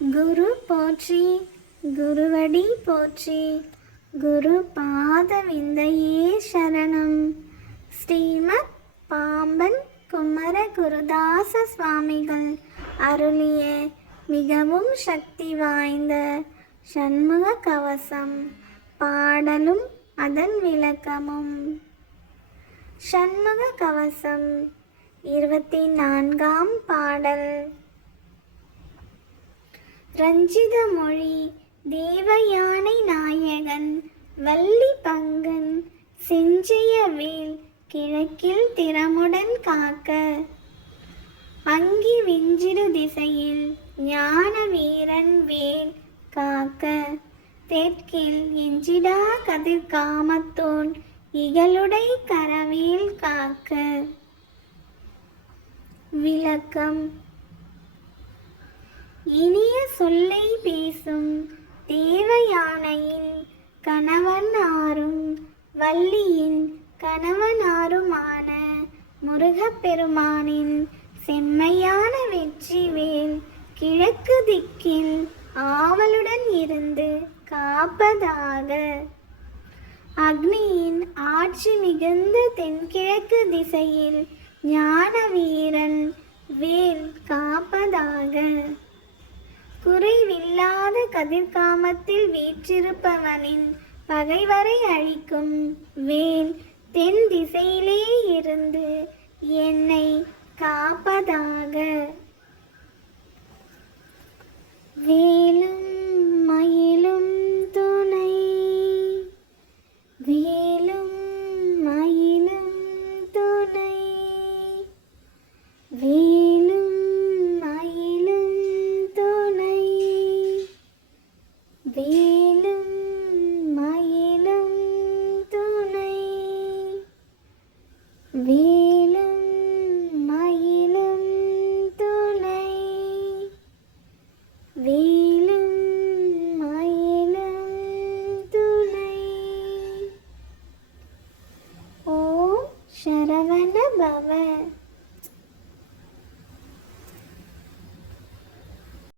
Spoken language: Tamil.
குரு போற்றி, குருவடி போற்றி, குரு பாத விந்தையே சரணம். ஸ்ரீமத் பாம்பன் குமர குருதாச சுவாமிகள் அருளிய மிகவும் சக்தி வாய்ந்த சண்முக கவசம் பாடலும் அதன் விளக்கமும். சண்முக கவசம் 24ஆம் பாடல். ரஞ்சித மொழி தேவயானை நாயகன் வள்ளி பங்கன் செஞ்சிய வேல் கிழக்கில் திறமுடன் காக்க, அங்கி விஞ்சிடு திசையில் ஞான வீரன் வேல் காக்க, தெற்கில் எஞ்சிடா கதிர் காமத்தோன் இகழுடை கரவேல் காக்க. விளக்கம். இனிய சொல்லை பேசும் தேவயானையின் கணவனாரும் வள்ளியின் கணவனாருமான முருகப்பெருமானின் செம்மையான வெற்றிவேல் கிழக்கு திக்கில் ஆவலுடன் இருந்து காப்பதாக. அக்னியின் ஆட்சி மிகுந்த தென்கிழக்கு திசையில் ஞான வீரன் வேல் காப்பதாக. குறைவில்லாத கதிர்காமத்தில் வீற்றிருப்பவனின் பகைவரை அழிக்கும் வேல் தென் திசையிலே இருந்து என்னை காப்பதாக. வேலும் மயிலும் துணை, வேலும் மயிலும் துணை, வேலும் மயிலும் துணை, வேலும் மயிலும் துணை, வேலும் மயிலும் துணை, வேலும் மயிலும் துணை. ஓம் சரவண பவ.